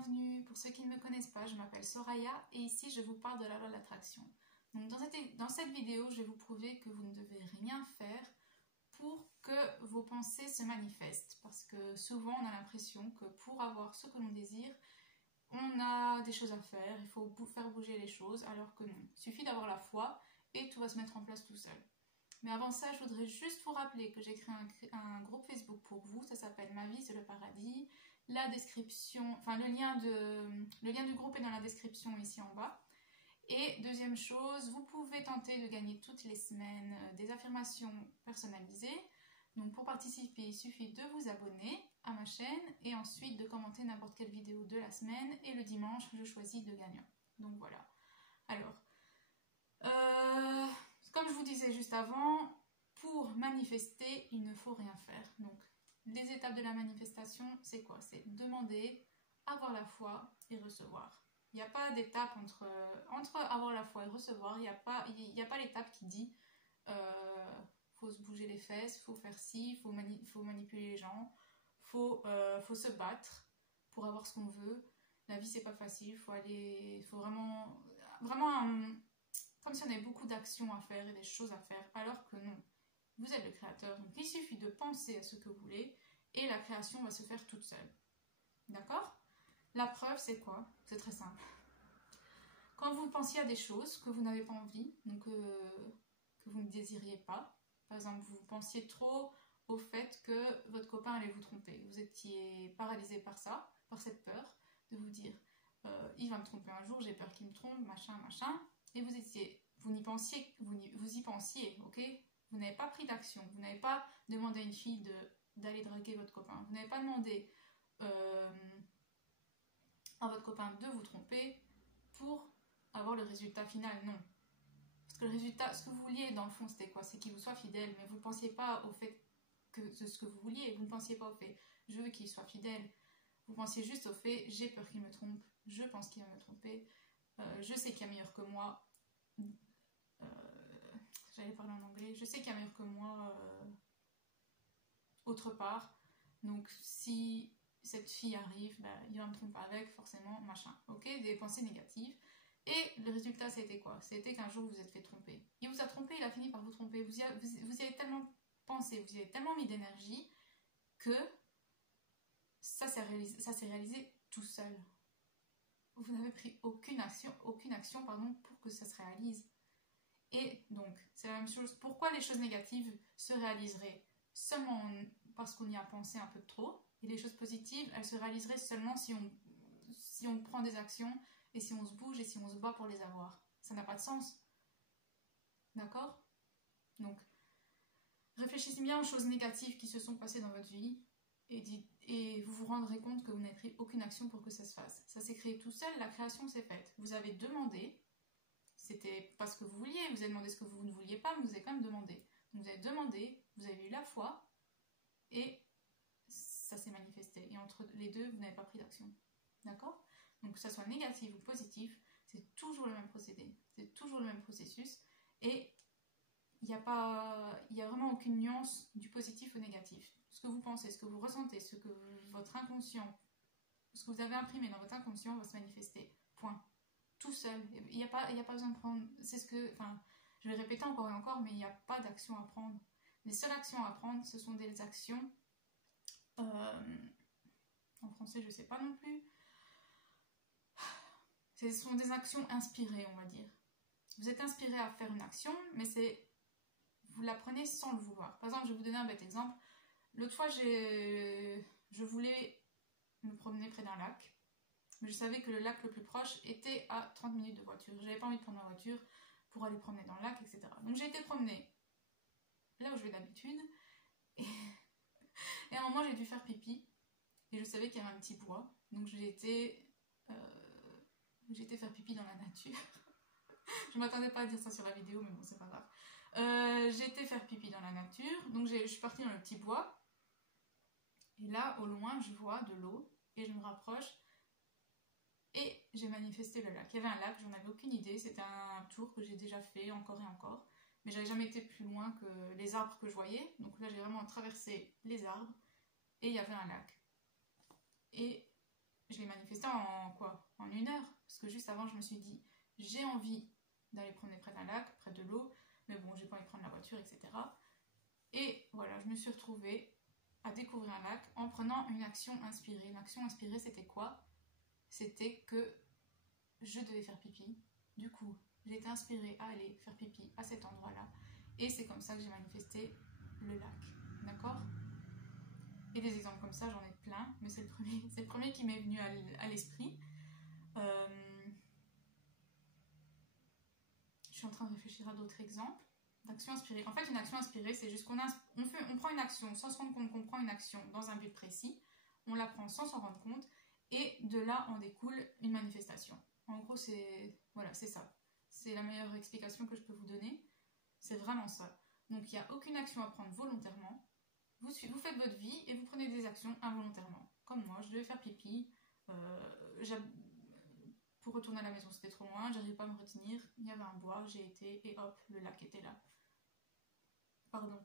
bienvenue. Pour ceux qui ne me connaissent pas, je m'appelle Soraya et ici je vous parle de la loi de l'attraction. Donc dans cette vidéo, je vais vous prouver que vous ne devez rien faire pour que vos pensées se manifestent. Parce que souvent on a l'impression que pour avoir ce que l'on désire, on a des choses à faire, il faut faire bouger les choses, alors que non. Il suffit d'avoir la foi et tout va se mettre en place tout seul. Mais avant ça, je voudrais juste vous rappeler que j'ai créé un groupe Facebook pour vous, ça s'appelle Ma vie c'est le paradis. La description, enfin le lien du groupe est dans la description ici en bas. Et deuxième chose, vous pouvez tenter de gagner toutes les semaines des affirmations personnalisées. Donc pour participer, il suffit de vous abonner à ma chaîne et ensuite de commenter n'importe quelle vidéo de la semaine. Et le dimanche, je choisis deux gagnants. Donc voilà. Alors, comme je vous disais juste avant, pour manifester, il ne faut rien faire. Donc, les étapes de la manifestation, c'est quoi? C'est demander, avoir la foi et recevoir. Il n'y a pas d'étape entre avoir la foi et recevoir. Il n'y a pas l'étape qui dit faut se bouger les fesses, faut faire ci, faut manipuler les gens, faut se battre pour avoir ce qu'on veut. La vie, c'est pas facile. Il faut vraiment comme si on avait beaucoup d'actions à faire et des choses à faire, alors que non. Vous êtes le créateur, donc il suffit de penser à ce que vous voulez et la création va se faire toute seule. D'accord? La preuve, c'est quoi? C'est très simple. Quand vous pensiez à des choses que vous n'avez pas envie, donc que vous ne désiriez pas, par exemple, vous pensiez trop au fait que votre copain allait vous tromper. Vous étiez paralysé par ça, par cette peur de vous dire il va me tromper un jour, j'ai peur qu'il me trompe, machin, machin. Et vous y pensiez, ok? Vous n'avez pas pris d'action, vous n'avez pas demandé à une fille d'aller draguer votre copain, vous n'avez pas demandé à votre copain de vous tromper pour avoir le résultat final, non. Parce que le résultat, ce que vous vouliez dans le fond, c'était quoi? C'est qu'il vous soit fidèle, mais vous ne pensiez pas au fait de ce que vous vouliez, vous ne pensiez pas au fait je veux qu'il soit fidèle, vous pensiez juste au fait j'ai peur qu'il me trompe, je pense qu'il va me tromper, je sais qu'il y a meilleur que moi, j'allais parler en anglais, je sais qu'il y a meilleur que moi autre part, donc si cette fille arrive, bah, il va me tromper avec, forcément, machin, ok? Des pensées négatives. Et le résultat, c'était quoi? C'était qu'un jour, vous vous êtes fait tromper. Il vous a trompé, il a fini par vous tromper. Vous y avez tellement pensé, vous y avez tellement mis d'énergie que ça s'est réalisé tout seul. Vous n'avez pris aucune action pour que ça se réalise. Et donc, c'est la même chose. Pourquoi les choses négatives se réaliseraient seulement parce qu'on y a pensé un peu trop, et les choses positives, elles se réaliseraient seulement si on prend des actions et si on se bouge et si on se bat pour les avoir. Ça n'a pas de sens. D'accord? Donc, réfléchissez bien aux choses négatives qui se sont passées dans votre vie et vous vous rendrez compte que vous n'avez pris aucune action pour que ça se fasse. Ça s'est créé tout seul, la création s'est faite. Vous avez demandé, c'était pas ce que vous vouliez, vous avez demandé ce que vous ne vouliez pas, mais vous avez quand même demandé. Donc vous avez demandé, vous avez eu la foi et ça s'est manifesté. Et entre les deux, vous n'avez pas pris d'action. D'accord? Donc que ça soit négatif ou positif, c'est toujours le même procédé, c'est toujours le même processus et il n'y a vraiment aucune nuance du positif au négatif. Ce que vous pensez, ce que vous ressentez, ce que votre inconscient, ce que vous avez imprimé dans votre inconscient va se manifester. Point. Tout seul. Il n'y a pas besoin de prendre... je vais répéter encore et encore, mais il n'y a pas d'action à prendre. Les seules actions à prendre, ce sont des actions... en français, je ne sais pas non plus. Ce sont des actions inspirées, on va dire. Vous êtes inspiré à faire une action, mais vous la prenez sans le vouloir. Par exemple, je vais vous donner un bête exemple. L'autre fois, je voulais me promener près d'un lac, mais je savais que le lac le plus proche était à 30 minutes de voiture. J'avais pas envie de prendre ma voiture pour aller promener dans le lac, etc. Donc j'ai été promener là où je vais d'habitude, et à un moment j'ai dû faire pipi, et je savais qu'il y avait un petit bois, donc j'ai été faire pipi dans la nature. Je m'attendais pas à dire ça sur la vidéo, mais bon, c'est pas grave. J'ai été faire pipi dans la nature, donc je suis partie dans le petit bois. Et là, au loin, je vois de l'eau, et je me rapproche, et j'ai manifesté le lac. Il y avait un lac, j'en avais aucune idée, c'était un tour que j'ai déjà fait encore et encore, mais j'avais jamais été plus loin que les arbres que je voyais, donc là j'ai vraiment traversé les arbres, et il y avait un lac. Et je l'ai manifesté en quoi? En 1 heure. Parce que juste avant, je me suis dit, j'ai envie d'aller promener près d'un lac, près de l'eau, mais bon, j'ai pas envie de prendre la voiture, etc. Et voilà, je me suis retrouvée à découvrir un lac en prenant une action inspirée. Une action inspirée, c'était quoi? C'était que je devais faire pipi. Du coup, j'ai été inspirée à aller faire pipi à cet endroit-là. Et c'est comme ça que j'ai manifesté le lac. D'accord? Et des exemples comme ça, j'en ai plein, mais c'est le premier qui m'est venu à l'esprit. Je suis en train de réfléchir à d'autres exemples d'actions inspirées. En fait, une action inspirée, c'est juste on prend une action sans se rendre compte qu'on prend une action dans un but précis, on la prend sans s'en rendre compte, et de là en découle une manifestation. En gros, c'est ça. C'est la meilleure explication que je peux vous donner. C'est vraiment ça. Donc, il n'y a aucune action à prendre volontairement. Vous faites votre vie et vous prenez des actions involontairement. Comme moi, je devais faire pipi. Pour retourner à la maison, c'était trop loin. J'arrivais pas à me retenir. Il y avait un bois, j'ai été et hop, le lac était là. Pardon,